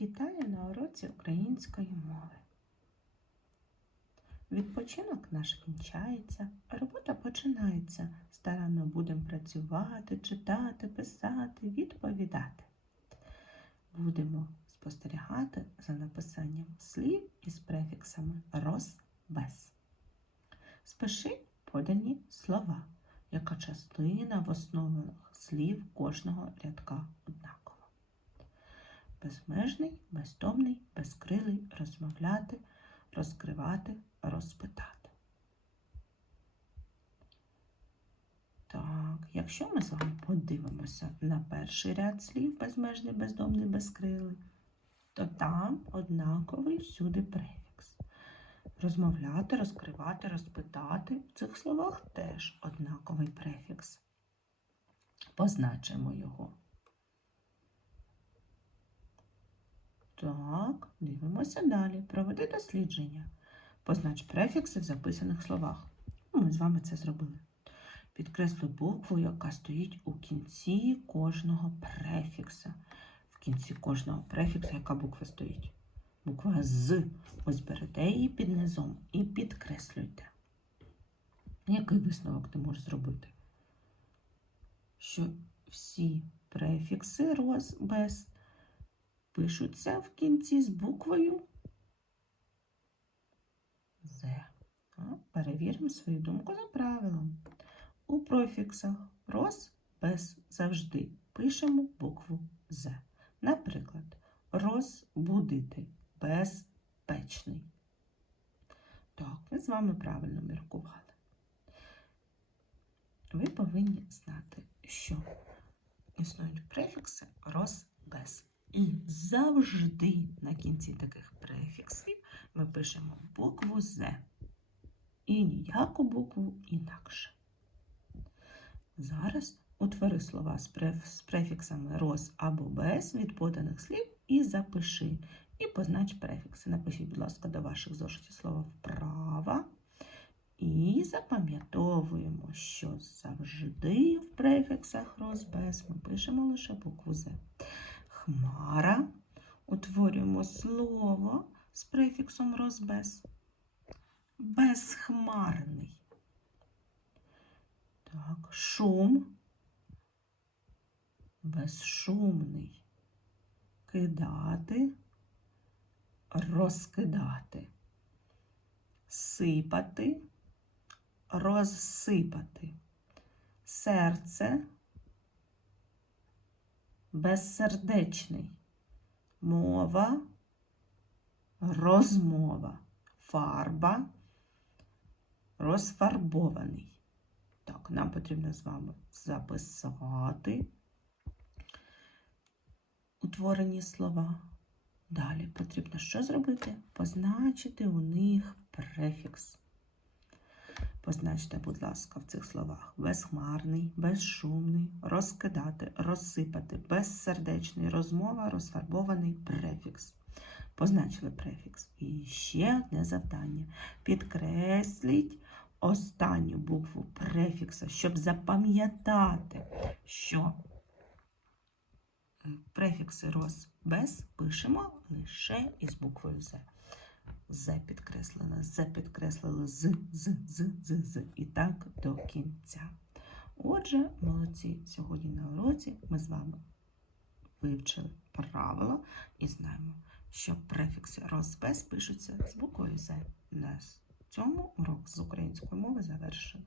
Вітаю на уроці української мови. Відпочинок наш кінчається, робота починається. Старанно будемо працювати, читати, писати, відповідати. Будемо спостерігати за написанням слів із префіксами роз без. Спиши подані слова, яка частина в основах слів кожного рядка. Безмежний, бездомний, безкрилий, розмовляти, розкривати, розпитати. Так, якщо ми з вами подивимося на перший ряд слів безмежний, бездомний, безкрилий, то там однаковий всюди префікс. Розмовляти, розкривати, розпитати в цих словах теж однаковий префікс. Позначимо його. Так, дивимося далі. Проведи дослідження. Познач префікси в записаних словах. Ми з вами це зробили. Підкреслю букву, яка стоїть у кінці кожного префікса. В кінці кожного префікса яка буква стоїть? Буква з. Ось берете її під низом і підкреслюйте. Який висновок ти можеш зробити? Що всі префікси роз без пишуться в кінці з буквою З. Перевіримо свою думку за правилом. У префіксах роз без завжди пишемо букву З. Наприклад, розбудити безпечний. Так, ми з вами правильно міркували. Ви повинні знати, що існують префікси роз завжди на кінці таких префіксів ми пишемо букву З. І ніяку букву інакше. Зараз утвори слова з преф- з префіксами роз або без від поданих слів і запиши. І познач префікси. Напишіть, будь ласка, до ваших зошитів слова вправа. І запам'ятовуємо, що завжди в префіксах роз без ми пишемо лише букву З. Хмара. Утворюємо слово з префіксом розбез. Безхмарний. Так, шум. Безшумний. Кидати. Розкидати. Сипати. Розсипати. Серце безсердечний, мова, розмова, фарба, розфарбований. Так, нам потрібно з вами записати утворені слова. Далі потрібно що зробити? Позначити у них префікс. Позначте, будь ласка, в цих словах безхмарний, безшумний, розкидати, розсипати, безсердечний, розмова, розфарбований префікс. Позначили префікс. І ще одне завдання. Підкресліть останню букву префікса, щоб запам'ятати, що е, префікси роз без пишемо лише із буквою З. З підкреслено, З підкреслили з, з, з, з, з. І так до кінця. Отже, молодці, сьогодні на уроці ми з вами вивчили правила і знаємо, що префікси розбез пишуться з буквою З. На цьому урок з української мови завершено.